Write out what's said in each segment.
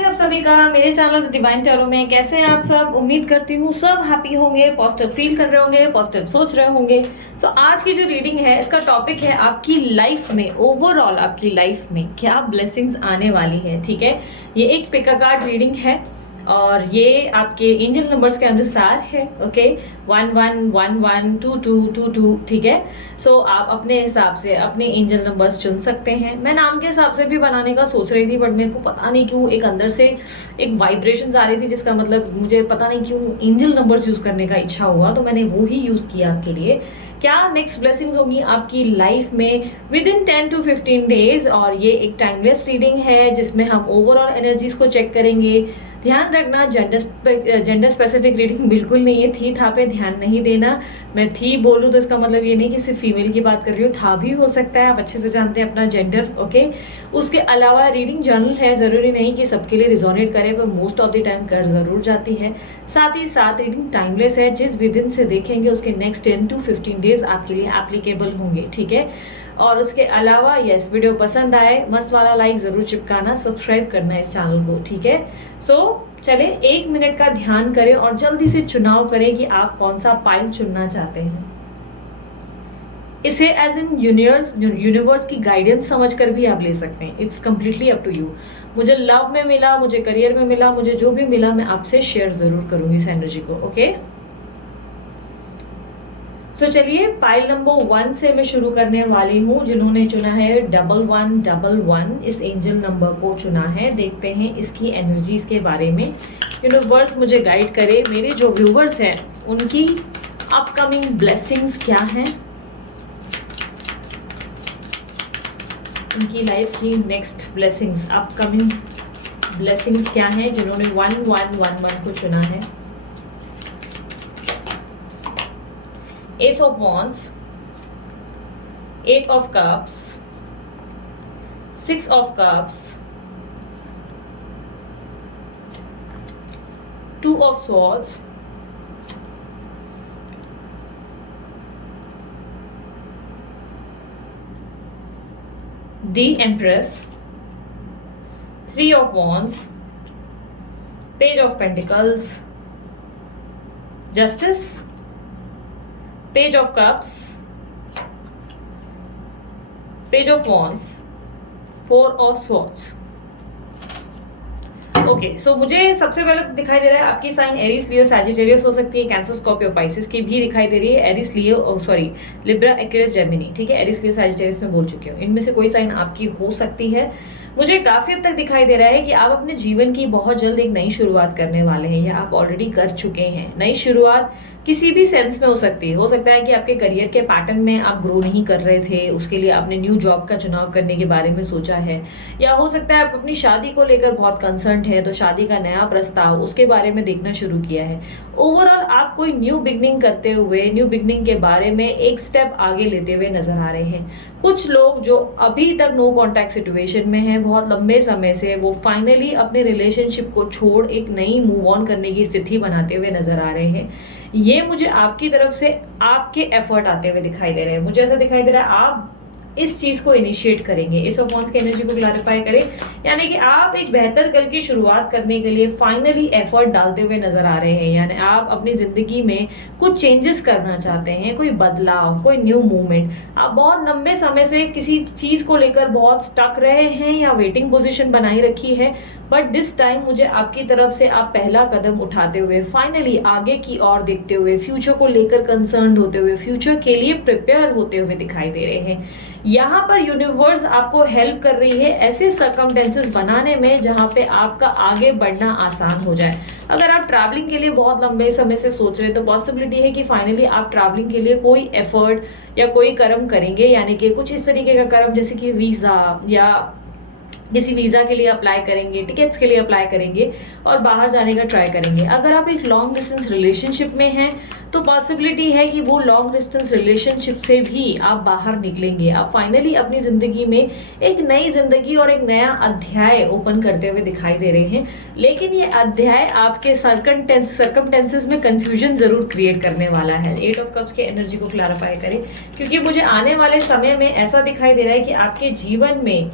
है आप सभी का मेरे चैनल डिवाइन टैरो में। कैसे हैं आप सब? उम्मीद करती हूँ सब हैप्पी होंगे, पॉजिटिव फील कर रहे होंगे, पॉजिटिव सोच रहे होंगे। सो आज की जो रीडिंग है इसका टॉपिक है आपकी लाइफ में, ओवरऑल आपकी लाइफ में क्या ब्लेसिंग्स आने वाली है। ठीक है, ये एक पिका कार्ड रीडिंग है और ये आपके एंजल नंबर्स के अनुसार है। ओके, 11112222, ठीक है। सो आप अपने हिसाब से अपने एंजल नंबर्स चुन सकते हैं। मैं नाम के हिसाब से भी बनाने का सोच रही थी, बट मेरे को पता नहीं क्यों एक अंदर से एक वाइब्रेशंस आ रही थी, जिसका मतलब मुझे पता नहीं क्यों एंजल नंबर्स यूज करने का इच्छा हुआ, तो मैंने वो ही यूज किया आपके लिए। क्या नेक्स्ट ब्लेसिंग्स होंगी आपकी लाइफ में विद इन 10 to 15 डेज। और ये एक टाइमलेस रीडिंग है जिसमें हम ओवरऑल एनर्जीज को चेक करेंगे। ध्यान रखना, जेंडर स्पेसिफिक रीडिंग बिल्कुल नहीं है, थी था पे ध्यान नहीं देना। मैं थी बोलूँ तो इसका मतलब ये नहीं कि सिर्फ फीमेल की बात कर रही हूँ, था भी हो सकता है, आप अच्छे से जानते हैं अपना जेंडर। ओके, उसके अलावा रीडिंग जर्नल है, ज़रूरी नहीं कि सबके लिए रिजोनेट करे, पर मोस्ट ऑफ द टाइम कर ज़रूर जाती है। साथ ही साथ रीडिंग टाइमलेस है, जिस विदिन से देखेंगे उसके नेक्स्ट 10 to 15 डेज आपके लिए एप्लीकेबल होंगे। ठीक है, और उसके अलावा यस, वीडियो पसंद आए मस्त वाला लाइक ज़रूर चिपकाना, सब्सक्राइब करना इस चैनल को। ठीक है, सो चले 1 मिनट का ध्यान करें और जल्दी से चुनाव करें कि आप कौन सा पाइल चुनना चाहते हैं। इसे एज इन यूनिवर्स की गाइडेंस समझकर भी आप ले सकते हैं। It's completely up to you. मुझे लव में मिला, मुझे करियर में मिला, मुझे जो भी मिला मैं आपसे शेयर जरूर करूंगी इस एनर्जी को। ओके, सो चलिए पाइल नंबर 1 से मैं शुरू करने वाली हूँ। जिन्होंने चुना है 1111 इस एंजल नंबर को चुना है, देखते हैं इसकी एनर्जीज के बारे में। यूनिवर्स मुझे गाइड करे, मेरे जो व्यूवर्स हैं उनकी अपकमिंग ब्लेसिंग्स क्या हैं, उनकी लाइफ की नेक्स्ट ब्लेसिंग्स, अपकमिंग ब्लेसिंग्स क्या हैं जिन्होंने 1111 को चुना है। Ace of Wands, 8 of Cups, 6 of Cups, 2 of Swords, the Empress, 3 of Wands, Page of Pentacles, Justice, Page of Cups, Page of Wands, 4 of Swords। Okay, सो मुझे सबसे पहले दिखाई दे रहा है आपकी साइन एरीज, लियो, सैजिटेरियस हो सकती है, कैंसर, स्कॉर्पियो, पाइसेस की भी दिखाई दे रही है। एरीज, लियो, सॉरी लिब्रा, एक्वेरियस, जेमिनी। ठीक है, एरीज, लियो, सैजिटेरियस में बोल चुकी हूँ। इनमें से कोई साइन आपकी हो सकती है। मुझे काफी हद तक दिखाई दे रहा है कि आप अपने जीवन की बहुत जल्द एक नई शुरुआत करने वाले हैं, या आप ऑलरेडी कर चुके हैं। नई शुरुआत किसी भी सेंस में हो सकती है। हो सकता है कि आपके करियर के पैटर्न में आप ग्रो नहीं कर रहे थे, उसके लिए आपने न्यू जॉब का चुनाव करने के बारे में सोचा है, या हो सकता है आप अपनी शादी को लेकर बहुत कंसर्न है, तो शादी का नया प्रस्ताव उसके बारे में देखना शुरू किया है। ओवरऑल आप कोई न्यू बिगनिंग करते हुए, न्यू बिगनिंग के बारे में एक स्टेप आगे लेते हुए नजर आ रहे हैं। कुछ लोग जो अभी तक नो कॉन्टैक्ट सिचुएशन में हैं बहुत लंबे समय से, वो फाइनली अपने रिलेशनशिप को छोड़ एक नई मूव ऑन करने की स्थिति बनाते हुए नजर आ रहे हैं। ये मुझे आपकी तरफ से आपके एफर्ट आते हुए दिखाई दे रहे हैं। मुझे ऐसा दिखाई दे रहा है आप इस चीज को इनिशिएट करेंगे, इस ऑफ की एनर्जी को क्लैरिफाई करें, यानी कि आप एक बेहतर कल की शुरुआत करने के लिए फाइनली एफर्ट डालते हुए नजर आ रहे हैं। यानी आप अपनी जिंदगी में कुछ चेंजेस करना चाहते हैं, कोई बदलाव, कोई न्यू मूवमेंट। आप बहुत लंबे समय से किसी चीज को लेकर बहुत स्टक रहे हैं या वेटिंग पोजीशन बनाई रखी है, बट दिस टाइम मुझे आपकी तरफ से आप पहला कदम उठाते हुए फाइनली आगे की ओर देखते हुए, फ्यूचर को लेकर कंसर्न होते हुए, फ्यूचर के लिए प्रिपेयर होते हुए दिखाई दे रहे हैं। यहाँ पर यूनिवर्स आपको हेल्प कर रही है ऐसे सर्कमटेंसेस बनाने में जहाँ पे आपका आगे बढ़ना आसान हो जाए। अगर आप ट्रैवलिंग के लिए बहुत लंबे समय से सोच रहे तो पॉसिबिलिटी है कि फाइनली आप ट्रैवलिंग के लिए कोई एफर्ट या कोई कर्म करेंगे, यानी कि कुछ इस तरीके का कर्म जैसे कि वीजा या किसी वीज़ा के लिए अप्लाई करेंगे, टिकट्स के लिए अप्लाई करेंगे और बाहर जाने का ट्राई करेंगे। अगर आप एक लॉन्ग डिस्टेंस रिलेशनशिप में हैं तो पॉसिबिलिटी है कि वो लॉन्ग डिस्टेंस रिलेशनशिप से भी आप बाहर निकलेंगे। आप फाइनली अपनी ज़िंदगी में एक नई ज़िंदगी और एक नया अध्याय ओपन करते हुए दिखाई दे रहे हैं। लेकिन ये अध्याय आपके सर्कमटेंसेस में कन्फ्यूजन ज़रूर क्रिएट करने वाला है। 8 ऑफ कप्स की एनर्जी को क्लैरिफाई करें, क्योंकि मुझे आने वाले समय में ऐसा दिखाई दे रहा है कि आपके जीवन में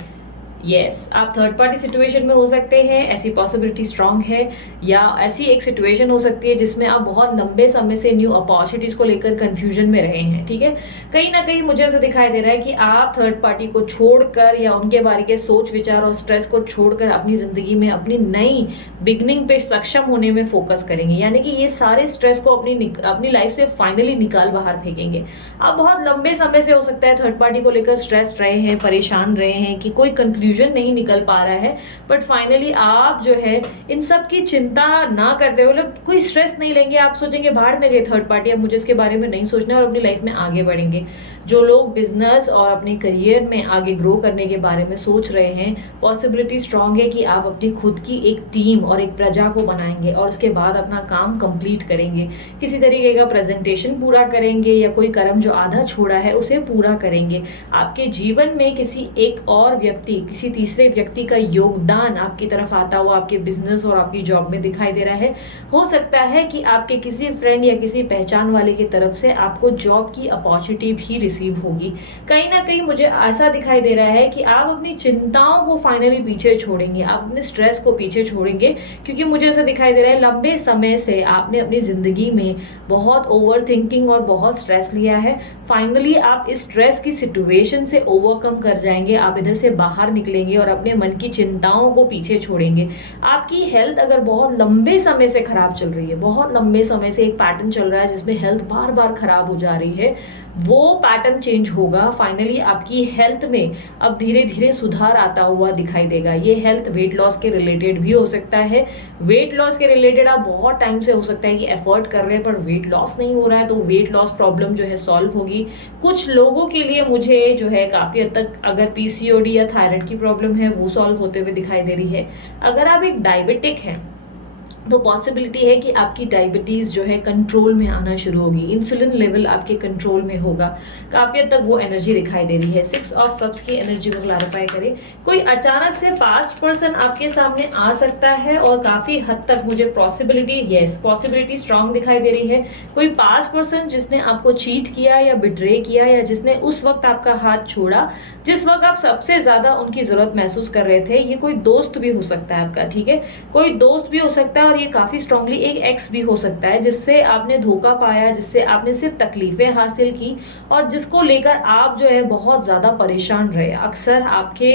यस आप थर्ड पार्टी सिचुएशन में हो सकते हैं, ऐसी पॉसिबिलिटी स्ट्रांग है। या ऐसी एक सिचुएशन हो सकती है जिसमें आप बहुत लंबे समय से न्यू अपॉर्चुनिटीज को लेकर कंफ्यूजन में रहे हैं, ठीक है। कहीं ना कहीं मुझे ऐसा दिखाई दे रहा है कि आप थर्ड पार्टी को छोड़कर या उनके बारे के सोच विचार और स्ट्रेस को छोड़कर अपनी जिंदगी में अपनी नई बिगनिंग पे सक्षम होने में फोकस करेंगे, यानी कि ये सारे स्ट्रेस को अपनी लाइफ से फाइनली निकाल बाहर फेंकेंगे। आप बहुत लंबे समय से हो सकता है थर्ड पार्टी को लेकर स्ट्रेस रहे हैं, परेशान रहे हैं कि कोई कंक्लूजन नहीं निकल पा रहा है, बट फाइनली आप जो है इन सब की चिंता ना करते हुए, मतलब कोई स्ट्रेस नहीं लेंगे। आप सोचेंगे बाहर में गए थर्ड पार्टी, अब मुझे इसके बारे में नहीं सोचना है और अपनी लाइफ में आगे बढ़ेंगे। जो लोग बिजनेस और अपने करियर में आगे ग्रो करने के बारे में सोच रहे हैं, पॉसिबिलिटी स्ट्रांग है कि आप अपनी खुद की एक टीम और एक प्रजा को बनाएंगे और उसके बाद अपना काम कंप्लीट करेंगे, किसी तरीके का प्रेजेंटेशन पूरा करेंगे या कोई कर्म जो आधा छोड़ा है उसे पूरा करेंगे। आपके जीवन में किसी एक और व्यक्ति, किसी तीसरे व्यक्ति का योगदान आपकी तरफ आता हुआ आपके बिजनेस और आपकी जॉब में दिखाई दे रहा है। हो सकता है कि आपके किसी फ्रेंड या किसी पहचान वाले की तरफ से आपको जॉब की अपॉर्चुनिटी भी रिसीव होगी। कहीं ना कहीं मुझे ऐसा दिखाई दे रहा है कि आप अपनी चिंताओं को फाइनली पीछे छोड़ेंगे, आप अपने स्ट्रेस को पीछे छोड़ेंगे, क्योंकि मुझे ऐसा दिखाई दे रहा है लंबे समय से आपने अपनी जिंदगी में बहुत ओवर थिंकिंग और बहुत स्ट्रेस लिया है। फाइनली आप इस स्ट्रेस की सिचुएशन से ओवरकम कर जाएंगे, आप इधर से बाहर निकलेंगे और अपने मन की चिंताओं को पीछे छोड़ेंगे। आपकी हेल्थ अगर बहुत लंबे समय से खराब चल रही है, बहुत लंबे समय से एक पैटर्न चल रहा है जिसमें हेल्थ बार बार खराब हो जा रही है, वो पैटर्न चेंज होगा। फाइनली आपकी हेल्थ में अब धीरे धीरे सुधार आता हुआ दिखाई देगा। ये हेल्थ वेट लॉस के रिलेटेड भी हो सकता है। वेट लॉस के रिलेटेड आप बहुत टाइम से हो सकता है कि एफर्ट कर रहे हैं पर वेट लॉस नहीं हो रहा है, तो वेट लॉस प्रॉब्लम जो है सॉल्व होगी। कुछ लोगों के लिए मुझे जो है काफी हद तक अगर पीसीओडी या थायराइड की प्रॉब्लम है वो सॉल्व होते हुए दिखाई दे रही है। अगर आप एक डायबिटिक हैं तो पॉसिबिलिटी है कि आपकी डायबिटीज़ जो है कंट्रोल में आना शुरू होगी, इंसुलिन लेवल आपके कंट्रोल में होगा। काफ़ी हद तक वो एनर्जी दिखाई दे रही है। 6 ऑफ कप्स की एनर्जी को क्लैरिफाई करें। कोई अचानक से पास्ट पर्सन आपके सामने आ सकता है और काफ़ी हद तक मुझे पॉसिबिलिटी स्ट्रांग दिखाई दे रही है। कोई पास्ट पर्सन जिसने आपको चीट किया या बिट्रे किया या जिसने उस वक्त आपका हाथ छोड़ा जिस वक्त आप सबसे ज़्यादा उनकी ज़रूरत महसूस कर रहे थे। ये कोई दोस्त भी हो सकता है आपका, ठीक है, कोई दोस्त भी हो सकता है और ये काफी स्ट्रांगली एक एक्स भी हो सकता है जिससे आपने धोखा पाया, जिससे आपने सिर्फ तकलीफें हासिल की और जिसको लेकर आप जो है बहुत ज्यादा परेशान रहे। अक्सर आपके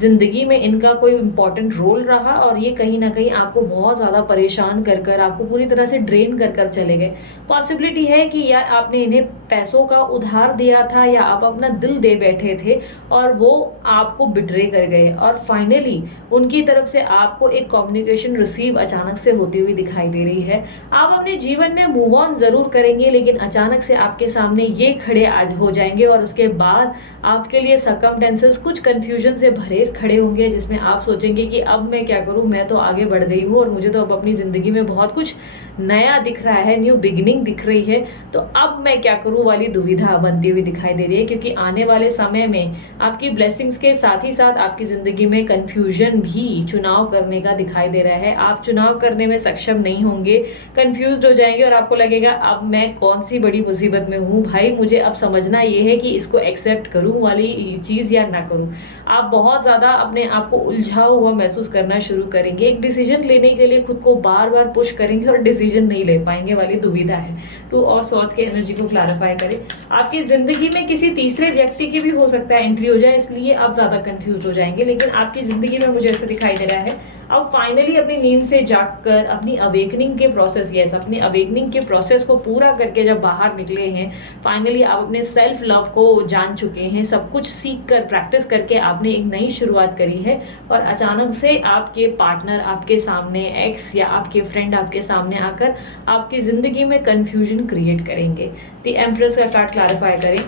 जिंदगी में इनका कोई इंपॉर्टेंट रोल रहा और ये कहीं ना कहीं आपको बहुत ज्यादा परेशान कर कर आपको पूरी तरह से ड्रेन कर कर चले गए। पॉसिबिलिटी है कि या आपने इन्हें पैसों का उधार दिया था या आप अपना दिल दे बैठे थे और वो आपको बिट्रे कर गए और फाइनली उनकी तरफ से आपको एक कम्युनिकेशन रिसीव अचानक से होती हुई दिखाई दे रही है। आप अपने जीवन में मूव ऑन जरूर करेंगे लेकिन अचानक से आपके सामने ये खड़े आज हो जाएंगे और उसके बाद आपके लिए सर्कमस्टेंसेस कुछ कंफ्यूजन से भरे खड़े होंगे जिसमें आप सोचेंगे कि अब मैं क्या करूं, मैं तो आगे बढ़ गई हूं और मुझे तो अब अपनी जिंदगी में बहुत कुछ नया दिख रहा है, न्यू बिगिनिंग दिख रही है, तो अब मैं क्या करूं वाली दुविधा बनती हुई दिखाई दे रही है। क्योंकि आने वाले समय में आपकी ब्लेसिंग्स के साथ ही साथ आपकी जिंदगी में कंफ्यूजन भी चुनाव करने का दिखाई दे रहा है। आप चुनाव करने में सक्षम नहीं होंगे, कंफ्यूज हो जाएंगे और आपको लगेगा अब मैं कौन सी बड़ी मुसीबत में हूँ भाई, मुझे अब समझना ये है कि इसको एक्सेप्ट करूँ वाली चीज या ना करूँ। आप बहुत ज्यादा अपने आप को उलझा हुआ महसूस करना शुरू करेंगे, एक डिसीजन लेने के लिए खुद को बार बार पुश करेंगे और डिसीजन नहीं ले पाएंगे वाली दुविधा है। 2 और सॉर्ड्स की एनर्जी को क्लैरिफाई करें। आपकी जिंदगी में किसी तीसरे व्यक्ति की भी हो सकता है एंट्री हो जाए, इसलिए आप ज्यादा कंफ्यूज हो जाएंगे। लेकिन आपकी जिंदगी में मुझे ऐसा दिखाई दे रहा है अब फाइनली अपनी नींद से जागकर अपनी अवेकनिंग के प्रोसेस अपनी अवेकनिंग के प्रोसेस को पूरा करके जब बाहर निकले हैं, फाइनली आप अपने सेल्फ लव को जान चुके हैं, सब कुछ सीख कर प्रैक्टिस करके आपने एक नई शुरुआत करी है और अचानक से आपके पार्टनर आपके सामने, एक्स या आपके फ्रेंड आपके सामने आकर आपकी जिंदगी में कंफ्यूजन क्रिएट करेंगे। द एम्प्रेस का कार्ड क्लैरिफाई करें।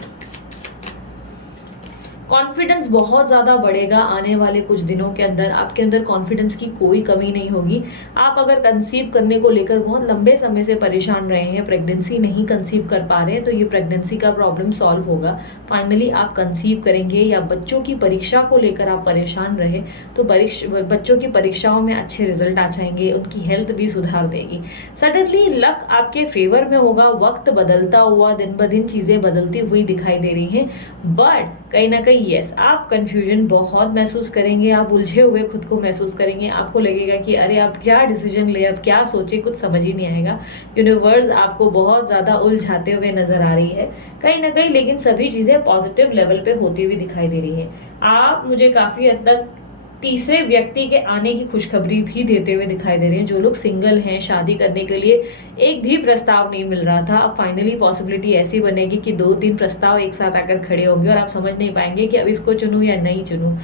कॉन्फिडेंस बहुत ज़्यादा बढ़ेगा आने वाले कुछ दिनों के अंदर, आपके अंदर कॉन्फिडेंस की कोई कमी नहीं होगी। आप अगर कंसीव करने को लेकर बहुत लंबे समय से परेशान रहे हैं, प्रेगनेंसी नहीं कंसीव कर पा रहे हैं, तो ये प्रेगनेंसी का प्रॉब्लम सॉल्व होगा। फाइनली आप कंसीव करेंगे। या बच्चों की परीक्षा को लेकर आप परेशान रहे तो बच्चों की परीक्षाओं में अच्छे रिजल्ट आ जाएंगे, उनकी हेल्थ भी सुधार देगी। सडनली लक आपके फेवर में होगा। वक्त बदलता हुआ दिन ब दिन चीज़ें बदलती हुई दिखाई दे रही हैं, बट कहीं ना कहीं यस, आप कंफ्यूजन बहुत महसूस करेंगे, आप उलझे हुए खुद को महसूस करेंगे, आपको लगेगा कि अरे आप क्या डिसीजन ले, अब क्या सोचे, कुछ समझ ही नहीं आएगा। यूनिवर्स आपको बहुत ज़्यादा उलझाते हुए नजर आ रही है कहीं ना कहीं, लेकिन सभी चीज़ें पॉजिटिव लेवल पे होती हुई दिखाई दे रही है। आप मुझे काफ़ी हद तक तीसरे व्यक्ति के आने की खुशखबरी भी देते हुए दिखाई दे रहे हैं। जो लोग सिंगल हैं, शादी करने के लिए एक भी प्रस्ताव नहीं मिल रहा था, अब फाइनली पॉसिबिलिटी ऐसी बनेगी कि 2-3 प्रस्ताव एक साथ आकर खड़े होंगे और आप समझ नहीं पाएंगे कि अब इसको चुनूं या नहीं चुनूं।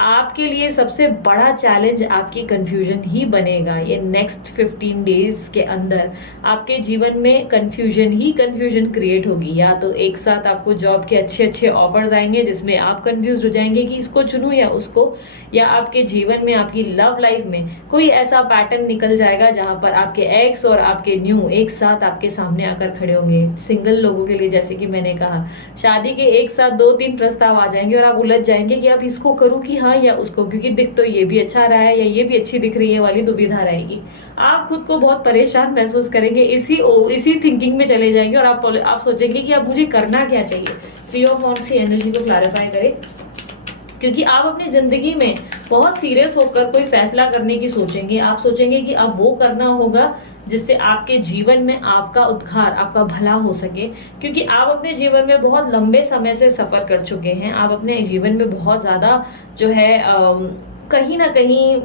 आपके लिए सबसे बड़ा चैलेंज आपकी कंफ्यूजन ही बनेगा। ये नेक्स्ट 15 डेज के अंदर आपके जीवन में कंफ्यूजन ही कंफ्यूजन क्रिएट होगी। या तो एक साथ आपको जॉब के अच्छे अच्छे ऑफर्स आएंगे जिसमें आप कंफ्यूज हो जाएंगे कि इसको चुनूं या उसको, या आपके जीवन में, आपकी लव लाइफ में कोई ऐसा पैटर्न निकल जाएगा जहां पर आपके एक्स और आपके न्यू एक साथ आपके सामने आकर खड़े होंगे। सिंगल लोगों के लिए, जैसे कि मैंने कहा, शादी के एक साथ 2-3 प्रस्ताव आ जाएंगे और आप उलझ जाएंगे कि अब इसको करूं कि हाँ या उसको, क्योंकि दिख तो ये भी अच्छा रहा है या ये भी अच्छी दिख रही है वाली दुविधा रहेगी। आप खुद को बहुत परेशान महसूस करेंगे, इसी थिंकिंग में चले जाएंगे और आप सोचेंगे कि अब मुझे करना क्या चाहिए। थ्री ऑफ वांड्स की एनर्जी को क्लैरिफाई करें, क्योंकि आप अपनी जिंदगी में बहुत सीरियस होकर कोई फैसला करने की सोचेंगे। आप सोचेंगे कि अब वो करना होगा जिससे आपके जीवन में आपका उद्धार, आपका भला हो सके, क्योंकि आप अपने जीवन में बहुत लंबे समय से सफर कर चुके हैं। आप अपने जीवन में बहुत ज्यादा जो है कहीं ना कहीं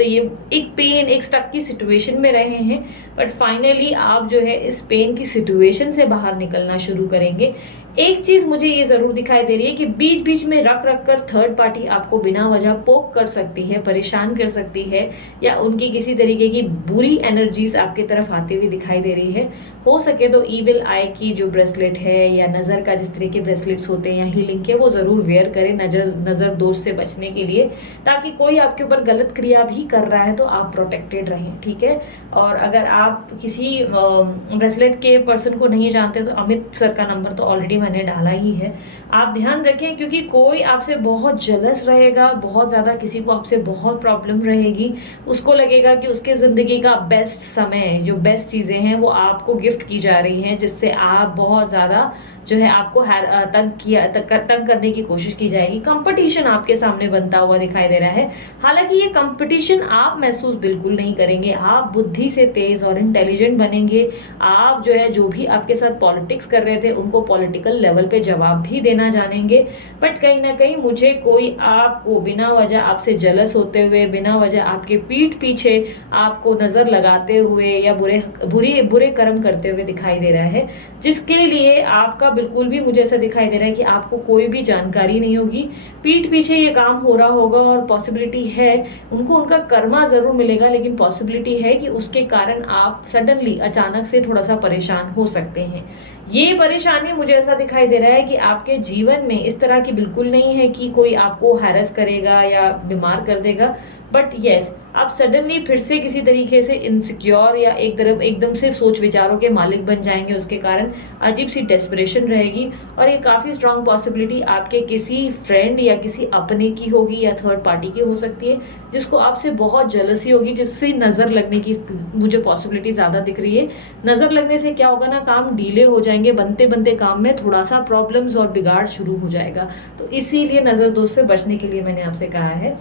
ये एक पेन, एक स्टक की सिचुएशन में रहे हैं, बट फाइनली आप जो है इस पेन की सिचुएशन से बाहर निकलना शुरू करेंगे। एक चीज मुझे ये जरूर दिखाई दे रही है कि बीच बीच में रख रख कर थर्ड पार्टी आपको बिना वजह पोक कर सकती है, परेशान कर सकती है, या उनकी किसी तरीके की बुरी एनर्जीज आपकी तरफ आती हुई दिखाई दे रही है। हो सके तो ईविल आई की जो ब्रेसलेट है या नजर का जिस तरह के ब्रेसलेट्स होते हैं या हीलिंग के, वो जरूर वेयर करें नजर दोष से बचने के लिए, ताकि कोई आपके ऊपर गलत क्रिया भी कर रहा है तो आप प्रोटेक्टेड रहें, ठीक है। और अगर आप किसी ब्रेसलेट के पर्सन को नहीं जानते तो अमित सर का नंबर तो ऑलरेडी मैंने डाला ही है, आप ध्यान रखें, क्योंकि कोई आपसे बहुत जलस रहेगा, बहुत ज़्यादा किसी को आपसे बहुत प्रॉब्लम रहेगी। उसको लगेगा कि उसके ज़िंदगी का बेस्ट समय, जो बेस्ट चीज़ें हैं वो आपको गिफ्ट की जा रही हैं, जिससे आप बहुत ज़्यादा जो है आपको तंग करने की कोशिश की जाएगी। कंपटीशन आपके सामने बनता हुआ दिखाई दे रहा है। हालांकि ये कंपटीशन आप महसूस बिल्कुल नहीं करेंगे, आप बुद्धि से तेज और इंटेलिजेंट बनेंगे। आप जो है जो भी आपके साथ पॉलिटिक्स कर रहे थे उनको पॉलिटिकल लेवल पे जवाब भी देना जानेंगे। बट कहीं ना कहीं मुझे कोई आपको बिना वजह आपसे जलस होते हुए, बिना वजह आपके पीठ पीछे आपको नजर लगाते हुए या बुरे कर्म करते हुए दिखाई दे रहा है, जिसके लिए आपका बिल्कुल भी, मुझे ऐसा दिखाई दे रहा है कि आपको कोई भी जानकारी नहीं होगी। पीठ पीछे ये काम हो रहा होगा और पॉसिबिलिटी है उनको उनका कर्मा जरूर मिलेगा, लेकिन पॉसिबिलिटी है कि उसके कारण आप सडनली अचानक से थोड़ा सा परेशान हो सकते हैं। ये परेशानी मुझे ऐसा दिखाई दे रहा है कि आपके जीवन में इस तरह की बिल्कुल नहीं है कि कोई आपको हैरेस करेगा या बीमार कर देगा, बट यस, आप सडनली फिर से किसी तरीके से इनसिक्योर या एकदम से सोच विचारों के मालिक बन जाएंगे। उसके कारण अजीब सी डेस्परेशन रहेगी और ये काफ़ी स्ट्रांग पॉसिबिलिटी आपके किसी फ्रेंड या किसी अपने की होगी या थर्ड पार्टी की हो सकती है, जिसको आपसे बहुत जलसी होगी, जिससे नज़र लगने की मुझे पॉसिबिलिटी ज़्यादा दिख रही है। नज़र लगने से क्या होगा ना, काम डीले हो जाएंगे, बनते बनते काम में थोड़ा सा प्रॉब्लम्स और बिगाड़ शुरू हो जाएगा। तो इसीलिए नज़र दोष से बचने के लिए मैंने आपसे कहा है।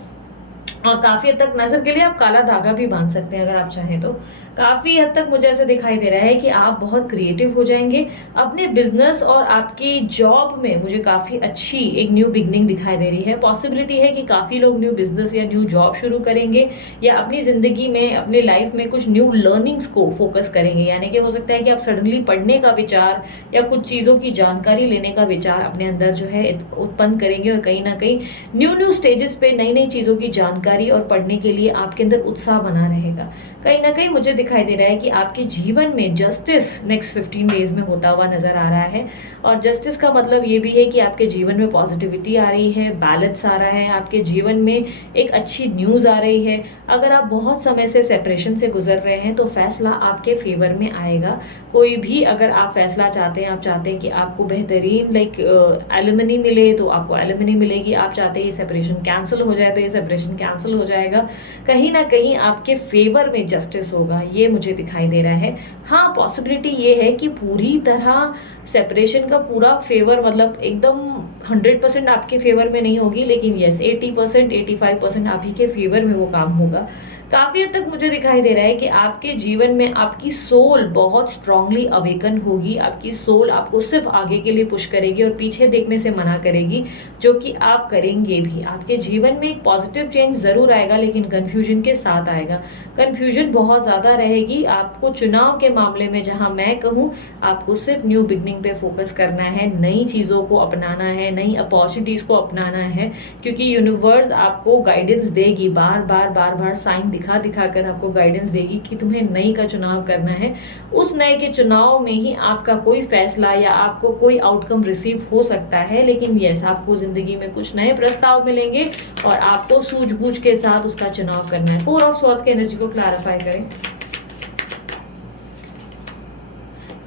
और काफी हद तक नजर के लिए आप काला धागा भी बांध सकते हैं अगर आप चाहें तो। काफी हद तक मुझे ऐसा दिखाई दे रहा है कि आप बहुत क्रिएटिव हो जाएंगे अपने बिजनेस और आपकी जॉब में। मुझे काफी अच्छी एक न्यू बिगनिंग दिखाई दे रही है। पॉसिबिलिटी है कि काफी लोग न्यू बिजनेस या न्यू जॉब शुरू करेंगे या अपनी जिंदगी में, अपनी लाइफ में कुछ न्यू लर्निंग्स को फोकस करेंगे। यानी कि हो सकता है कि आप सडनली पढ़ने का विचार या कुछ चीजों की जानकारी लेने का विचार अपने अंदर जो है उत्पन्न करेंगे और कहीं ना कहीं न्यू स्टेजेस पे नई नई चीजों की जानकारी और पढ़ने के लिए आपके अंदर उत्साह बना रहेगा। कहीं ना कहीं मुझे दिखाई दे रहा है कि आपके जीवन में जस्टिस नेक्स्ट 15 डेज में होता हुआ नजर आ रहा है। और जस्टिस का मतलब ये भी है कि आपके जीवन में पॉजिटिविटी आ रही है, बैलेंस आ रहा है, आपके जीवन में एक अच्छी न्यूज आ रही है। अगर आप बहुत समय से सेपरेशन से गुजर रहे हैं तो फैसला आपके फेवर में आएगा। कोई भी अगर आप फैसला चाहते हैं, आप चाहते हैं कि आपको बेहतरीन एलिमनी मिले तो आपको एलिमनी मिलेगी। आप चाहते हैं ये सेपरेशन कैंसिल हो जाए तो ये सेपरेशन कैंसिल हो जाएगा। कहीं ना कहीं आपके फेवर में जस्टिस होगा, ये मुझे दिखाई दे रहा है। हाँ, पॉसिबिलिटी ये है कि पूरी तरह सेपरेशन का पूरा फेवर, मतलब एकदम 100% आपके फेवर में नहीं होगी, लेकिन यस 80% 85% आप ही के फेवर में वो काम होगा। काफ़ी हद तक मुझे दिखाई दे रहा है कि आपके जीवन में आपकी सोल बहुत स्ट्रांगली अवेकन होगी। आपकी सोल आपको सिर्फ आगे के लिए पुश करेगी और पीछे देखने से मना करेगी, जो कि आप करेंगे भी। आपके जीवन में एक पॉजिटिव चेंज ज़रूर आएगा, लेकिन कन्फ्यूजन के साथ आएगा। कन्फ्यूजन बहुत ज़्यादा रहेगी। आपको चुनाव के मामले में, जहाँ मैं कहूँ, आपको सिर्फ न्यू बिगनिंग पे फोकस करना है, नई चीज़ों को अपनाना है, नई अपॉर्चुनिटीज़ को अपनाना है, क्योंकि यूनिवर्स आपको गाइडेंस देगी, बार बार साइन दिखा दिखा कर आपको गाइडेंस देगी कि तुम्हें नई का चुनाव करना है। उस नए के चुनाव में ही आपका कोई फैसला या आपको कोई आउटकम रिसीव हो सकता है, लेकिन यस आपको जिंदगी में कुछ नए प्रस्ताव मिलेंगे और आपको सूझबूझ के साथ उसका चुनाव करना है। 4 ऑफ स्वॉर्ड्स की एनर्जी को क्लैरिफाई करें।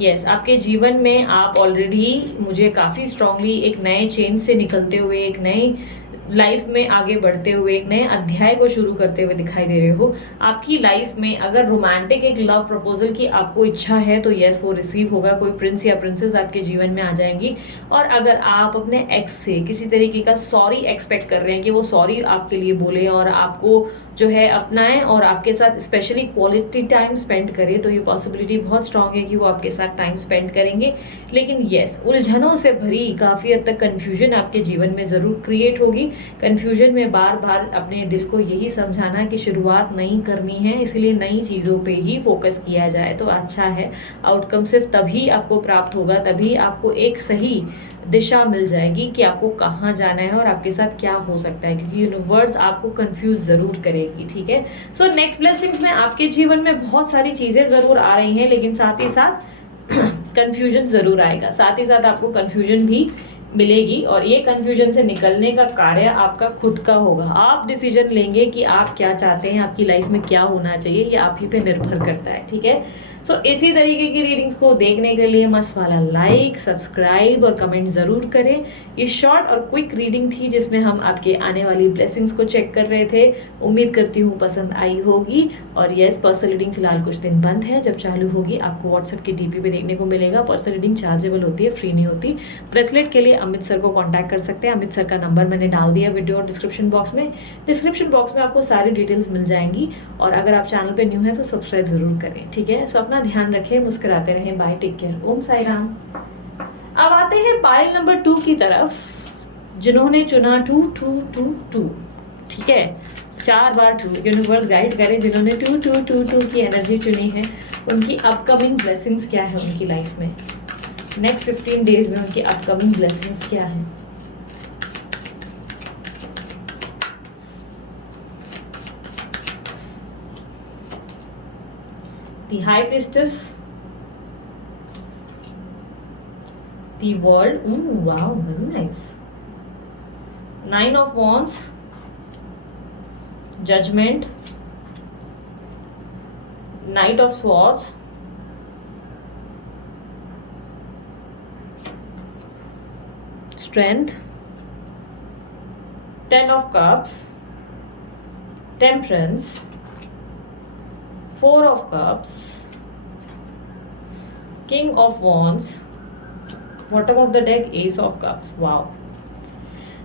यस आपके जीवन में आप ऑलरेडी मुझे काफ़ी स्ट्रांगली एक नए चेंज से निकलते हुए, एक नई लाइफ में आगे बढ़ते हुए, एक नए अध्याय को शुरू करते हुए दिखाई दे रहे हो। आपकी लाइफ में अगर रोमांटिक एक लव प्रपोजल की आपको इच्छा है तो यस वो रिसीव होगा। कोई प्रिंस या प्रिंसेस आपके जीवन में आ जाएंगी। और अगर आप अपने एक्स से किसी तरीके का सॉरी एक्सपेक्ट कर रहे हैं कि वो सॉरी आपके लिए बोले और आपको जो है अपनाएं और आपके साथ स्पेशली क्वालिटी टाइम स्पेंड करे, तो ये पॉसिबिलिटी बहुत स्ट्रांग है कि वो आपके साथ टाइम स्पेंड करेंगे। लेकिन यस उलझनों से भरी काफ़ी हद तक कन्फ्यूजन आपके जीवन में ज़रूर क्रिएट होगी। कन्फ्यूजन में बार बार अपने दिल को यही समझाना कि शुरुआत नई करनी है, इसलिए नई चीज़ों पे ही फोकस किया जाए तो अच्छा है। आउटकम सिर्फ तभी आपको प्राप्त होगा, तभी आपको एक सही दिशा मिल जाएगी कि आपको कहाँ जाना है और आपके साथ क्या हो सकता है, क्योंकि यूनिवर्स आपको कंफ्यूज ज़रूर करेगी। ठीक है, सो नेक्स्ट ब्लेसिंग्स में आपके जीवन में बहुत सारी चीज़ें ज़रूर आ रही हैं, लेकिन साथ ही साथ कन्फ्यूजन ज़रूर आएगा। साथ ही साथ आपको कन्फ्यूजन भी मिलेगी और ये कन्फ्यूजन से निकलने का कार्य आपका खुद का होगा। आप डिसीजन लेंगे कि आप क्या चाहते हैं, आपकी लाइफ में क्या होना चाहिए, ये आप ही पे निर्भर करता है। ठीक है, सो इसी तरीके की रीडिंग्स को देखने के लिए मस्त वाला लाइक, सब्सक्राइब और कमेंट ज़रूर करें। ये शॉर्ट और क्विक रीडिंग थी जिसमें हम आपके आने वाली ब्लेसिंग्स को चेक कर रहे थे। उम्मीद करती हूँ पसंद आई होगी। और यस पर्सनल रीडिंग फिलहाल कुछ दिन बंद है, जब चालू होगी आपको व्हाट्सएप की डीपी पे देखने को मिलेगा। पर्सनल रीडिंग चार्जेबल होती है, फ्री नहीं होती। ब्रेसलेट के लिए अमित सर को कॉन्टैक्ट कर सकते हैं। अमित सर का नंबर मैंने डाल दिया वीडियो और डिस्क्रिप्शन बॉक्स में। डिस्क्रिप्शन बॉक्स में आपको सारी डिटेल्स मिल जाएंगी। और अगर आप चैनल पे न्यू है तो सब्सक्राइब जरूर करें। ठीक है, सो अपना ध्यान रखें, मुस्कुराते रहें। बाय, टेक केयर, ओम साई राम। अब आते हैं पायल नंबर 2 की तरफ, जिन्होंने चुना 2 2 2 2। ठीक है, 4 बार 2 यूनिवर्स गाइड करें। जिन्होंने 2 2 2 2 की एनर्जी चुनी है, उनकी अपकमिंग ब्लेसिंग्स क्या है उनकी लाइफ में, नेक्स्ट 15 डेज में उनकी अपकमिंग ब्लेसिंग्स क्या है। The High Priestess, the World, ooh wow, very nice, 9 of Wands, Judgment, Knight of Swords, Strength, 10 of Cups, Temperance, 4 of Cups, King of Wands, bottom of the deck, Ace of Cups. Wow.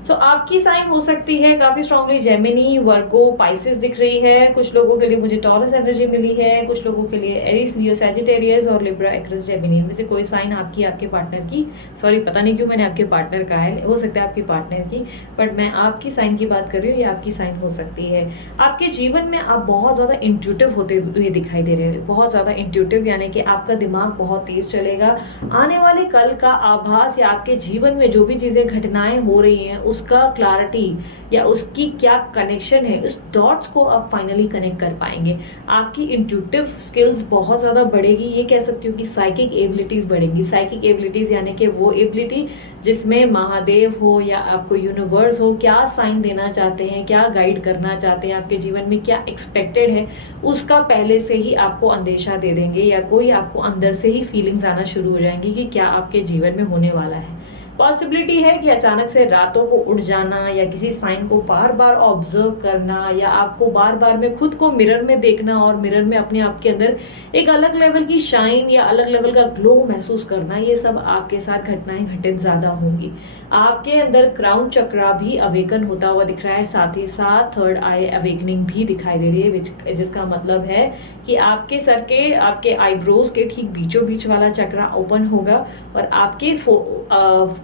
सो आपकी sign हो सकती है काफ़ी strongly Gemini, वर्गो, Pisces दिख रही है। कुछ लोगों के लिए मुझे टॉरस एनर्जी मिली है, कुछ लोगों के लिए एरिस, लियो, सैजिटेरियस और लिब्रा, एक्वेरियस, जेमिनी। इनमें से कोई साइन आपकी, आपके पार्टनर की, सॉरी पता नहीं क्यों मैंने आपके पार्टनर कहा है, हो सकता है आपके पार्टनर की, बट मैं आपकी साइन की बात कर रही हूँ। ये आपकी साइन हो सकती है। आपके जीवन में आप बहुत ज़्यादा इंट्यूटिव होते हुए दिखाई दे रहे हो, बहुत ज़्यादा इंट्यूटिव, यानी कि आपका दिमाग बहुत तेज चलेगा। आने वाले कल का आभास या आपके जीवन में जो भी चीज़ें, घटनाएं हो रही हैं, उसका क्लैरिटी या उसकी क्या कनेक्शन है, इस डॉट्स को आप फाइनली कनेक्ट कर पाएंगे। आपकी इंट्यूटिव स्किल्स बहुत ज़्यादा बढ़ेगी। ये कह सकती हूँ कि साइकिक एबिलिटीज़ बढ़ेंगी। साइकिक एबिलिटीज़ यानी कि वो एबिलिटी जिसमें महादेव हो या आपको यूनिवर्स हो, क्या साइन देना चाहते हैं, क्या गाइड करना चाहते हैं, आपके जीवन में क्या एक्सपेक्टेड है, उसका पहले से ही आपको अंदेशा दे देंगे या कोई आपको अंदर से ही फीलिंग्स आना शुरू हो जाएंगी कि क्या आपके जीवन में होने वाला है। पॉसिबिलिटी है कि अचानक से रातों को उठ जाना या किसी साइन को बार बार ऑब्जर्व करना या आपको बार बार में खुद को मिरर में देखना और मिरर में अपने आप के अंदर एक अलग लेवल की शाइन या अलग लेवल का ग्लो महसूस करना, ये सब आपके साथ घटनाएं घटित ज्यादा होंगी। आपके अंदर क्राउन चक्रा भी अवेकन होता हुआ दिख रहा है, साथ ही साथ थर्ड आई अवेकनिंग भी दिखाई दे रही है, जिसका मतलब है कि आपके सर के, आपके आईब्रोज के ठीक बीचों बीच वाला चक्रा ओपन होगा और आपके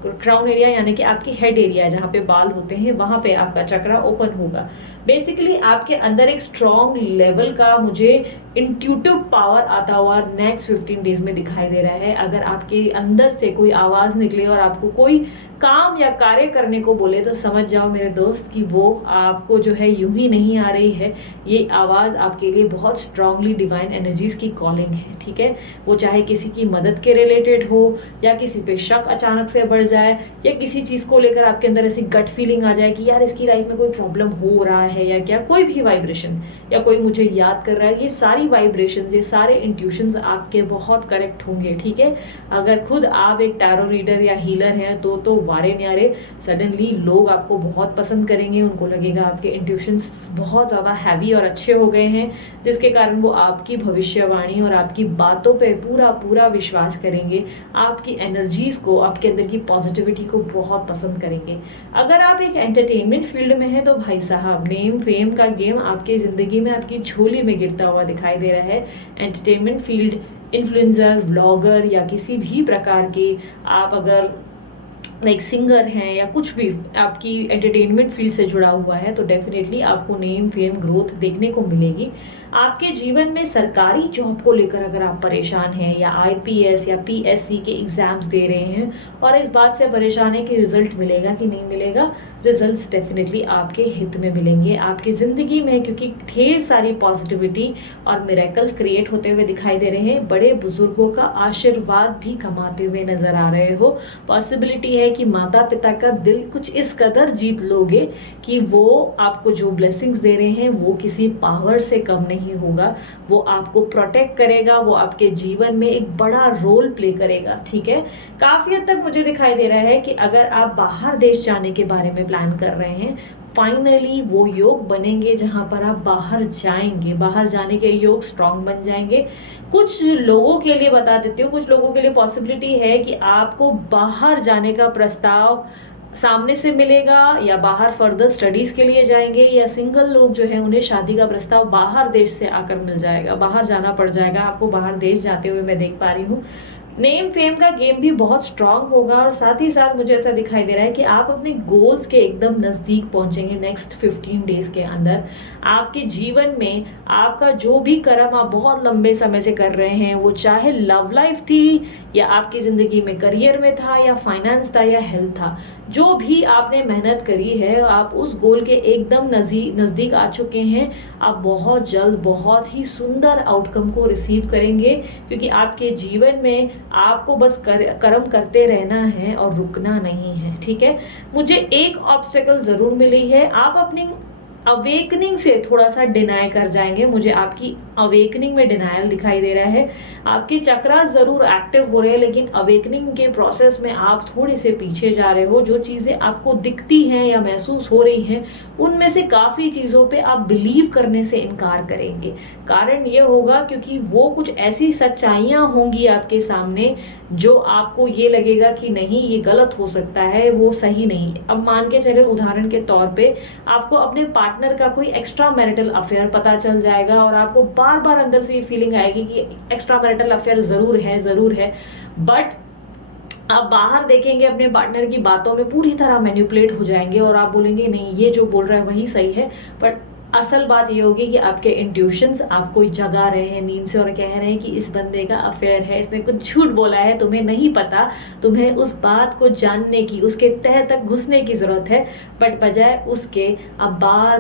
क्राउन एरिया यानी कि आपकी हेड एरिया जहाँ पे बाल होते हैं वहां पे आपका चक्रा ओपन होगा। बेसिकली आपके अंदर एक स्ट्रॉन्ग लेवल का मुझे इंट्यूटिव पावर आता हुआ नेक्स्ट 15 डेज में दिखाई दे रहा है। अगर आपके अंदर से कोई आवाज निकले और आपको कोई काम या कार्य करने को बोले तो समझ जाओ मेरे दोस्त कि वो आपको जो है यूं ही नहीं आ रही है, ये आवाज आपके लिए बहुत स्ट्रांगली डिवाइन एनर्जीज की कॉलिंग है। ठीक है, वो चाहे किसी की मदद के रिलेटेड हो या किसी पे शक अचानक से बढ़ जाए या किसी चीज को लेकर आपके अंदर ऐसी गट फीलिंग आ जाए कि यार इसकी लाइफ में कोई प्रॉब्लम हो रहा है या क्या, कोई भी वाइब्रेशन या कोई मुझे याद कर रहा है, ये सारी वाइब्रेशंस, ये सारे इंट्यूशंस आपके बहुत करेक्ट होंगे। ठीक है, अगर खुद आप एक टैरो रीडर या हीलर हैं तो वारे न्यारे सडनली लोग आपको बहुत पसंद करेंगे, उनको लगेगा आपके इंट्यूशंस बहुत ज़्यादा हैवी और अच्छे हो गए हैं, जिसके कारण वो आपकी भविष्यवाणी और आपकी बातों पे पूरा पूरा विश्वास करेंगे, आपकी एनर्जीज को, आपके अंदर की पॉजिटिविटी को बहुत पसंद करेंगे। अगर आप एक एंटरटेनमेंट फील्ड में हैं तो भाई साहब नेम फेम का गेम आपकी ज़िंदगी में आपकी झोली में गिरता हुआ दिखाई दे रहा है। एंटरटेनमेंट फील्ड, इन्फ्लुएंसर, व्लॉगर या किसी भी प्रकार के आप अगर लाइक सिंगर हैं या कुछ भी आपकी एंटरटेनमेंट फील्ड से जुड़ा हुआ है तो डेफिनेटली आपको नेम फेम ग्रोथ देखने को मिलेगी। आपके जीवन में सरकारी जॉब को लेकर अगर आप परेशान हैं या आईपीएस या पीएससी के एग्जाम्स दे रहे हैं और इस बात से परेशान है कि रिजल्ट मिलेगा कि नहीं मिलेगा, रिजल्ट्स डेफिनेटली आपके हित में मिलेंगे आपकी ज़िंदगी में, क्योंकि ढेर सारी पॉजिटिविटी और मिरेकल्स क्रिएट होते हुए दिखाई दे रहे हैं। बड़े बुजुर्गों का आशीर्वाद भी कमाते हुए नजर आ रहे हो। पॉसिबिलिटी है कि माता पिता का दिल कुछ इस कदर जीत लोगे कि वो आपको जो ब्लेसिंग्स दे रहे हैं वो किसी पावर से कम नहीं होगा, वो आपको प्रोटेक्ट करेगा, वो आपके जीवन में एक बड़ा रोल प्ले करेगा। ठीक है, काफ़ी हद तक मुझे दिखाई दे रहा है कि अगर आप बाहर देश जाने के बारे में प्लान कर रहे हैं, फाइनली वो योग बनेंगे जहां पर आप बाहर जाएंगे, बाहर जाने के योग स्ट्रांग बन जाएंगे। कुछ लोगों के लिए बता देती हूँ, कुछ लोगों के लिए पॉसिबिलिटी है कि आपको बाहर जाने का प्रस्ताव सामने से मिलेगा या बाहर फर्दर स्टडीज के लिए जाएंगे, या सिंगल लोग जो है उन्हें शादी का प्रस्ताव बाहर देश से आकर मिल जाएगा, बाहर जाना पड़ जाएगा आपको, बाहर देश जाते हुए मैं देख पा रही हूँ। नेम फेम का गेम भी बहुत स्ट्रांग होगा और साथ ही साथ मुझे ऐसा दिखाई दे रहा है कि आप अपने गोल्स के एकदम नज़दीक पहुंचेंगे नेक्स्ट 15 डेज के अंदर। आपके जीवन में आपका जो भी कर्म आप बहुत लंबे समय से कर रहे हैं, वो चाहे लव लाइफ थी या आपकी ज़िंदगी में करियर में था या फाइनेंस था या हेल्थ था, जो भी आपने मेहनत करी है आप उस गोल के एकदम नज़दीक आ चुके हैं। आप बहुत जल्द बहुत ही सुंदर आउटकम को रिसीव करेंगे, क्योंकि आपके जीवन में आपको बस कर्म करते रहना है और रुकना नहीं है। ठीक है, मुझे एक ऑब्स्टेकल जरूर मिली है, आप अपनी अवेकनिंग से थोड़ा सा डिनाई कर जाएंगे। मुझे आपकी अवेकनिंग में डिनायल दिखाई दे रहा है। आपके चक्रा जरूर एक्टिव हो रहे हैं, लेकिन अवेकनिंग के प्रोसेस में आप थोड़े से पीछे जा रहे हो। जो चीज़ें आपको दिखती हैं या महसूस हो रही हैं, उनमें से काफ़ी चीज़ों पे आप बिलीव करने से इनकार करेंगे। कारण ये होगा क्योंकि वो कुछ ऐसी सच्चाइयाँ होंगी आपके सामने जो आपको ये लगेगा कि नहीं ये गलत हो सकता है, वो सही नहीं। अब मान के चले उदाहरण के तौर पे आपको अपने पार्टनर का कोई एक्स्ट्रा मैरिटल अफेयर पता चल जाएगा और आपको बार बार अंदर से ये फीलिंग आएगी कि एक्स्ट्रा मैरिटल अफेयर ज़रूर है, बट आप बाहर देखेंगे अपने पार्टनर की बातों में पूरी तरह मैनिपुलेट हो जाएंगे और आप बोलेंगे नहीं ये जो बोल रहा है वही सही है। बट असल बात ये होगी कि आपके इंट्यूशंस आपको जगा रहे हैं नींद से और कह रहे हैं कि इस बंदे का अफेयर है, इसने कुछ झूठ बोला है, तुम्हें नहीं पता, तुम्हें उस बात को जानने की, उसके तह तक घुसने की ज़रूरत है। बट बजाय उसके आप बार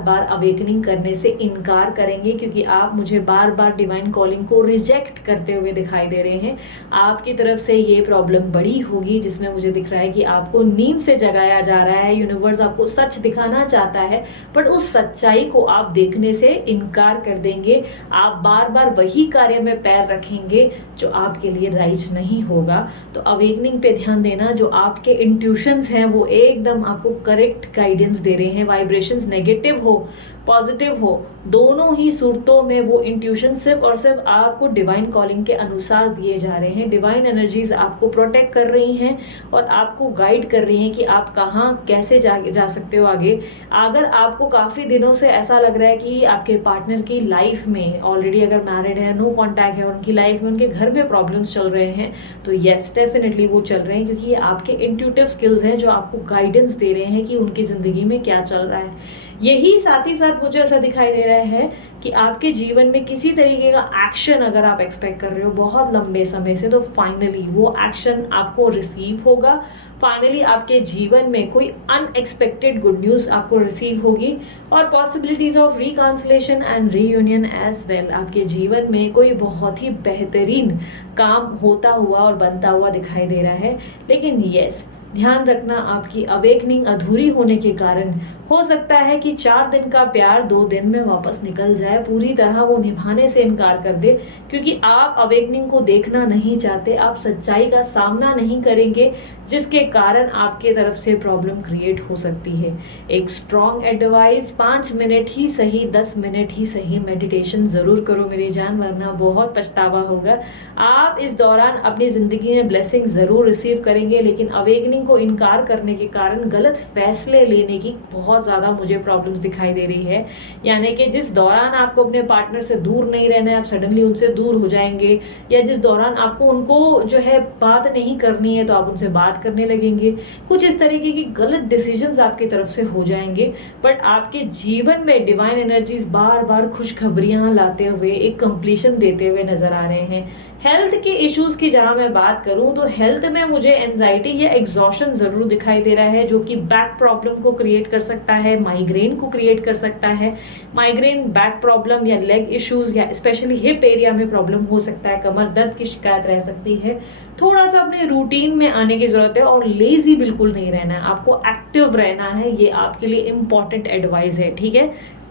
बार अवेकनिंग करने से इनकार करेंगे, क्योंकि आप मुझे बार बार डिवाइन कॉलिंग को रिजेक्ट करते हुए दिखाई दे रहे हैं। आपकी तरफ से ये प्रॉब्लम बड़ी होगी, जिसमें मुझे दिख रहा है कि आपको नींद से जगाया जा रहा है। यूनिवर्स आपको सच दिखाना चाहता है, बट उस सच्चाई को आप देखने से इनकार कर देंगे, आप बार बार वही कार्य में पैर रखेंगे जो आपके लिए राइट नहीं होगा। तो अवेकनिंग पे ध्यान देना, जो आपके इंट्यूशंस हैं वो एकदम आपको करेक्ट गाइडेंस दे रहे हैं। वाइब्रेशंस नेगेटिव हो पॉजिटिव हो, दोनों ही सूरतों में वो इंट्यूशन सिर्फ और सिर्फ आपको डिवाइन कॉलिंग के अनुसार दिए जा रहे हैं। डिवाइन एनर्जीज आपको प्रोटेक्ट कर रही हैं और आपको गाइड कर रही हैं कि आप कहाँ कैसे जा सकते हो आगे। अगर आपको काफ़ी दिनों से ऐसा लग रहा है कि आपके पार्टनर की लाइफ में ऑलरेडी अगर मैरिड है, नो कॉन्टैक्ट है, उनकी लाइफ में उनके घर में प्रॉब्लम्स चल रहे हैं, तो येस डेफिनेटली वो चल रहे हैं, क्योंकि ये आपके इंट्यूटिव स्किल्स हैं जो आपको गाइडेंस दे रहे हैं कि उनकी ज़िंदगी में क्या चल रहा है। यही साथ ही साथ मुझे ऐसा दिखाई दे रहा है कि आपके जीवन में किसी तरीके का एक्शन अगर आप एक्सपेक्ट कर रहे हो बहुत लंबे समय से, तो फाइनली वो एक्शन आपको रिसीव होगा। फाइनली आपके जीवन में कोई अनएक्सपेक्टेड गुड न्यूज़ आपको रिसीव होगी और possibilities of reconciliation and reunion as well. आपके जीवन में कोई बहुत ही बेहतरीन काम होता हुआ और बनता हुआ दिखाई दे रहा है। लेकिन यस, ध्यान रखना, आपकी अवेकनिंग अधूरी होने के कारण हो सकता है कि 4 दिन का प्यार 2 दिन में वापस निकल जाए, पूरी तरह वो निभाने से इनकार कर दे, क्योंकि आप अवेकनिंग को देखना नहीं चाहते, आप सच्चाई का सामना नहीं करेंगे, जिसके कारण आपके तरफ से प्रॉब्लम क्रिएट हो सकती है। एक स्ट्रॉन्ग एडवाइस, 5 मिनट ही सही, 10 मिनट ही सही मेडिटेशन ज़रूर करो मेरी जान, वरना बहुत पछतावा होगा। आप इस दौरान अपनी ज़िंदगी में ब्लेसिंग ज़रूर रिसीव करेंगे, लेकिन अवेकनिंग को इनकार करने के कारण गलत फैसले लेने की बहुत ज़्यादा मुझे प्रॉब्लम्स दिखाई दे रही है। यानी कि जिस दौरान आपको अपने पार्टनर से दूर नहीं रहना है, आप सडनली उनसे दूर हो जाएंगे, या जिस दौरान आपको उनको जो है बात नहीं करनी है तो आप उनसे बात करने लगेंगे। कुछ इस तरीके की गलत डिसीजंस आपकी तरफ से हो जाएंगे। बट आपके जीवन में डिवाइन एनर्जीज बार बार खुशखबरियां लाते हुए एक कंप्लीशन देते हुए नजर आ रहे हैं। हेल्थ के इश्यूज की जहां मैं बात करूं तो हेल्थ में मुझे एंजाइटी या एग्जॉशन जरूर दिखाई दे रहा है, जो कि बैक प्रॉब्लम को क्रिएट कर सकता है, माइग्रेन को क्रिएट कर सकता है। माइग्रेन, बैक प्रॉब्लम या लेग इश्यूज या स्पेशली हिप एरिया में प्रॉब्लम हो सकता है, कमर दर्द की शिकायत रह सकती है। थोड़ा सा अपने रूटीन में आने की जरूरत है और लेजी बिल्कुल नहीं रहना है, आपको एक्टिव रहना है। ये आपके लिए इंपॉर्टेंट एडवाइस है, ठीक है।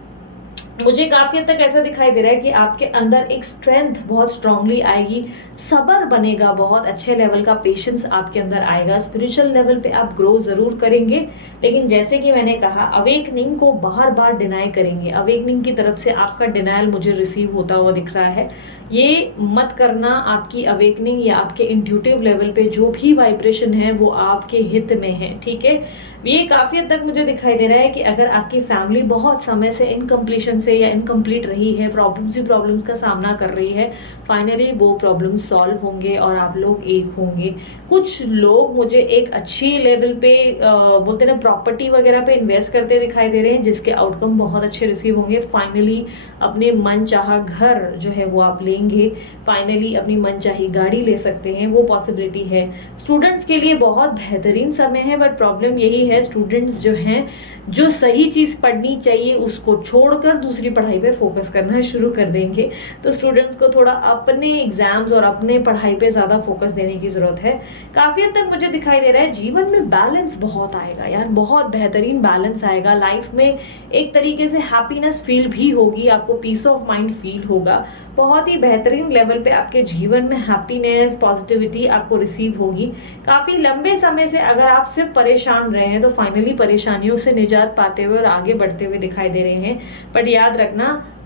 मुझे काफी हद तक ऐसा दिखाई दे रहा है कि आपके अंदर एक स्ट्रेंथ बहुत स्ट्रांगली आएगी, सब्र बनेगा, बहुत अच्छे लेवल का पेशेंस आपके अंदर आएगा, स्पिरिचुअल लेवल पे आप ग्रो जरूर करेंगे। लेकिन जैसे कि मैंने कहा, अवेकनिंग को बार बार डिनाई करेंगे। अवेकनिंग की तरफ से आपका डिनायल मुझे रिसीव होता हुआ दिख रहा है। ये मत करना, आपकी अवेकनिंग या आपके इंट्यूटिव लेवल पे जो भी वाइब्रेशन है वो आपके हित में है, ठीक है। ये काफी हद तक मुझे दिखाई दे रहा है कि अगर आपकी फैमिली बहुत समय से इनकम्प्लीशन से या इनकम्प्लीट रही है, प्रॉब्लम्स का सामना कर रही है, फाइनली वो प्रॉब्लम सॉल्व होंगे और आप लोग एक होंगे। कुछ लोग मुझे एक अच्छी लेवल पे बोलते ना प्रॉपर्टी वगैरह पे इन्वेस्ट करते दिखाई दे रहे हैं, जिसके आउटकम बहुत अच्छे रिसीव होंगे। फाइनली अपने मन चाहा घर जो है वो आप लेंगे, फाइनली अपनी मन चाही गाड़ी ले सकते हैं, वो पॉसिबिलिटी है। स्टूडेंट्स के लिए बहुत बेहतरीन समय है, बट प्रॉब्लम यही है, स्टूडेंट्स जो हैं जो सही चीज़ पढ़नी चाहिए उसको छोड़कर दूसरी पढ़ाई पे फोकस करना शुरू कर देंगे। तो स्टूडेंट्स को थोड़ा अपने एग्जाम्स और अपने पढ़ाई पे ज़्यादा फोकस देने की ज़रूरत है। काफ़ी हद तक मुझे दिखाई दे रहा है जीवन में बैलेंस बहुत आएगा यार, बहुत बेहतरीन बैलेंस आएगा। लाइफ में एक तरीके से हैप्पीनेस फील भी होगी, आपको पीस ऑफ माइंड फील होगा। बहुत ही बेहतरीन लेवल पे आपके जीवन में हैप्पीनेस, पॉजिटिविटी आपको रिसीव होगी। काफ़ी लंबे समय से अगर आप सिर्फ परेशान रहे हैं तो फाइनली परेशानियों से निजात पाते हुए और आगे बढ़ते हुए दिखाई दे रहे हैं। बट याद रखना,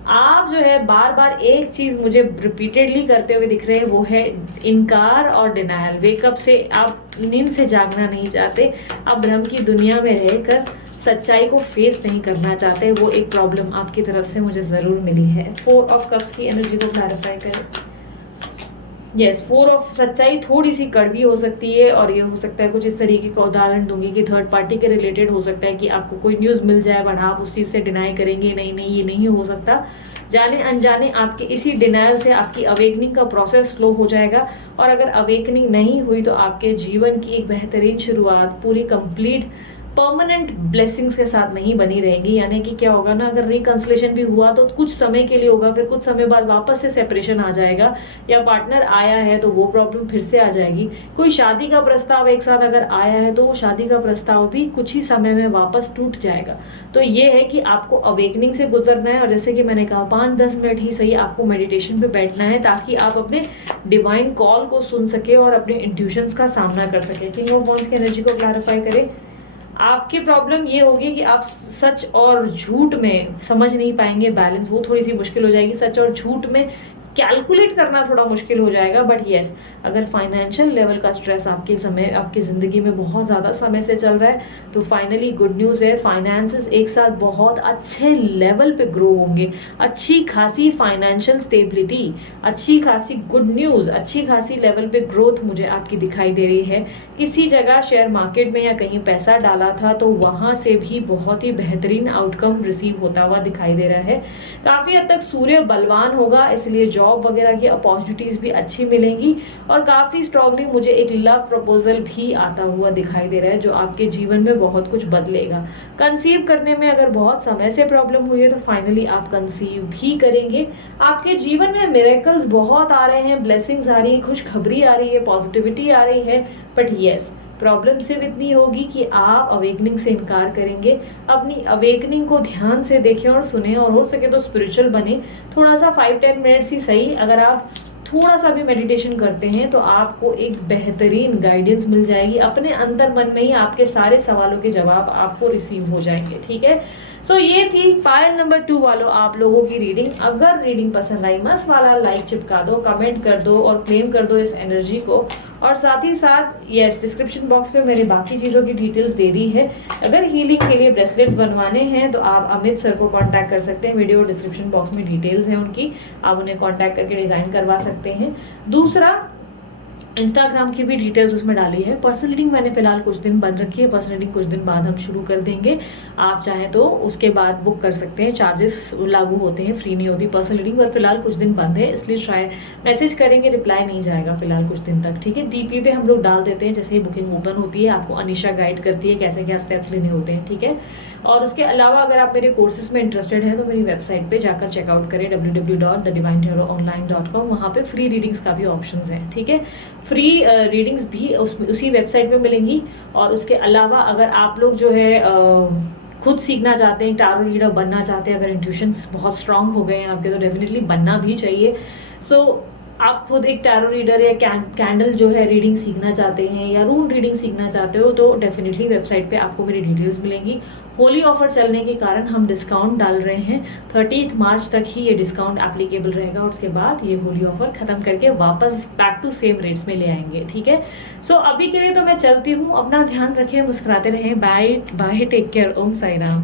आप जो है बार बार एक चीज़ मुझे रिपीटेडली करते हुए दिख रहे हैं, वो है इनकार और डिनायल। वेकअप से आप नींद से जागना नहीं चाहते, आप भ्रम की दुनिया में रहकर सच्चाई को फेस नहीं करना चाहते। वो एक प्रॉब्लम आपकी तरफ से मुझे ज़रूर मिली है। 4 ऑफ कप्स की एनर्जी को क्लैरिफाई करें। यस, 4 ऑफ सच्चाई थोड़ी सी कड़वी हो सकती है, और ये हो सकता है कुछ इस तरीके का उदाहरण दूंगी कि थर्ड पार्टी के रिलेटेड हो सकता है कि आपको कोई न्यूज़ मिल जाए बट आप उस चीज़ से डिनाई करेंगे, नहीं नहीं ये नहीं हो सकता। जाने अनजाने आपके इसी डिनायल से आपकी अवेकनिंग का प्रोसेस स्लो हो जाएगा, और अगर अवेकनिंग नहीं हुई तो आपके जीवन की एक बेहतरीन शुरुआत, पूरी कंप्लीट परमानेंट ब्लेसिंग्स के साथ नहीं बनी रहेगी। यानी कि क्या होगा ना, अगर रिकंसलेशन भी हुआ तो कुछ समय के लिए होगा, फिर कुछ समय बाद वापस से सेपरेशन आ जाएगा, या पार्टनर आया है तो वो प्रॉब्लम फिर से आ जाएगी। कोई शादी का प्रस्ताव एक साथ अगर आया है तो वो शादी का प्रस्ताव भी कुछ ही समय में वापस टूट जाएगा। तो ये है कि आपको अवेकनिंग से गुजरना है, और जैसे कि मैंने कहा 5-10 मिनट ही सही आपको मेडिटेशन पे बैठना है, ताकि आप अपने डिवाइन कॉल को सुन सके और अपने इंट्यूशंस का सामना कर सके। किंग ऑफ वॉन्ड्स की एनर्जी को क्लैरिफाई करें। आपकी प्रॉब्लम ये होगी कि आप सच और झूठ में समझ नहीं पाएंगे बैलेंस, वो थोड़ी सी मुश्किल हो जाएगी। सच और झूठ में कैलकुलेट करना थोड़ा मुश्किल हो जाएगा। बट येस, अगर फाइनेंशियल लेवल का स्ट्रेस आपकी ज़िंदगी में बहुत ज़्यादा समय से चल रहा है तो फाइनली गुड न्यूज़ है, फाइनेंसेस एक साथ बहुत अच्छे लेवल पे ग्रो होंगे। अच्छी खासी फाइनेंशियल स्टेबिलिटी, अच्छी खासी गुड न्यूज़, अच्छी खासी लेवल पे ग्रोथ मुझे आपकी दिखाई दे रही है। किसी जगह शेयर मार्केट में या कहीं पैसा डाला था तो वहाँ से भी बहुत ही बेहतरीन आउटकम रिसीव होता हुआ दिखाई दे रहा है। काफ़ी हद तक सूर्य बलवान होगा, इसलिए जॉब वगैरह की अपॉर्चुनिटीज भी अच्छी मिलेंगी। और काफी स्ट्रांगली मुझे एक लव प्रपोजल भी आता हुआ दिखाई दे रहा है, जो आपके जीवन में बहुत कुछ बदलेगा। कंसीव करने में अगर बहुत समय से प्रॉब्लम हुई है तो फाइनली आप कंसीव भी करेंगे। आपके जीवन में मिरेकल्स बहुत आ रहे हैं, ब्लेसिंग्स आ रही है, खुशखबरी आ रही है, पॉजिटिविटी आ रही है। बट यस, प्रॉब्लम सिर्फ इतनी होगी कि आप अवेकनिंग से इनकार करेंगे। अपनी अवेकनिंग को ध्यान से देखें और सुने, और हो सके तो स्पिरिचुअल बने। थोड़ा सा 5-10 मिनट्स ही सही, अगर आप थोड़ा सा भी मेडिटेशन करते हैं तो आपको एक बेहतरीन गाइडेंस मिल जाएगी। अपने अंदर मन में ही आपके सारे सवालों के जवाब आपको रिसीव हो जाएंगे। ठीक है, सो ये थी पायल नंबर 2 वालों आप लोगों की रीडिंग। अगर रीडिंग पसंद आई मस्त वाला लाइक चिपका दो, कमेंट कर दो और क्लेम कर दो इस एनर्जी को। और साथ ही साथ यस, डिस्क्रिप्शन बॉक्स पे मैंने बाकी चीज़ों की डिटेल्स दे दी है। अगर हीलिंग के लिए ब्रेसलेट बनवाने हैं तो आप अमित सर को कांटेक्ट कर सकते हैं। वीडियो डिस्क्रिप्शन बॉक्स में डिटेल्स हैं उनकी, आप उन्हें कांटेक्ट करके डिज़ाइन करवा सकते हैं। दूसरा, इंस्टाग्राम की भी डिटेल्स उसमें डाली है। पर्सनल रीडिंग मैंने फिलहाल कुछ दिन बंद रखी है, पर्सनल रीडिंग कुछ दिन बाद हम शुरू कर देंगे। आप चाहें तो उसके बाद बुक कर सकते हैं, चार्जेस लागू होते हैं, फ्री नहीं होती पर्सनल रीडिंग। और फिलहाल कुछ दिन बंद है, इसलिए शायद मैसेज करेंगे, रिप्लाई नहीं जाएगा फिलहाल कुछ दिन तक। ठीक है, डीपी पे हम लोग डाल देते हैं, जैसे ही बुकिंग ओपन होती है आपको अनिशा गाइड करती है कैसे क्या स्टेप्स लेने होते हैं। ठीक है, और उसके अलावा अगर आप मेरे कोर्सेज में इंटरेस्टेड हैं तो मेरी वेबसाइट पे जाकर चेकआउट करें www.thedivinetarot.online.com। वहाँ पे फ्री रीडिंग्स का भी ऑप्शन है। ठीक है, फ्री रीडिंग्स भी उसी वेबसाइट पे मिलेंगी। और उसके अलावा अगर आप लोग जो है खुद सीखना चाहते हैं, टारो रीडर बनना चाहते हैं, अगर इंट्यूशंस बहुत स्ट्रांग हो गए हैं आपके तो डेफिनेटली बनना भी चाहिए। सो आप खुद एक टैरो रीडर या कैंडल जो है रीडिंग सीखना चाहते हैं या रून रीडिंग सीखना चाहते हो तो डेफिनेटली वेबसाइट पे आपको मेरी डिटेल्स मिलेंगी। होली ऑफर चलने के कारण हम डिस्काउंट डाल रहे हैं, 30 मार्च तक ही ये डिस्काउंट एप्लीकेबल रहेगा। और उसके बाद ये होली ऑफर खत्म करके वापस बैक टू सेम रेट्स में ले आएंगे। ठीक है, सो अभी के लिए तो मैं चलती हूँ, अपना ध्यान रखें, मुस्कुराते रहें। बाय बाय, टेक केयर, ओम साई राम।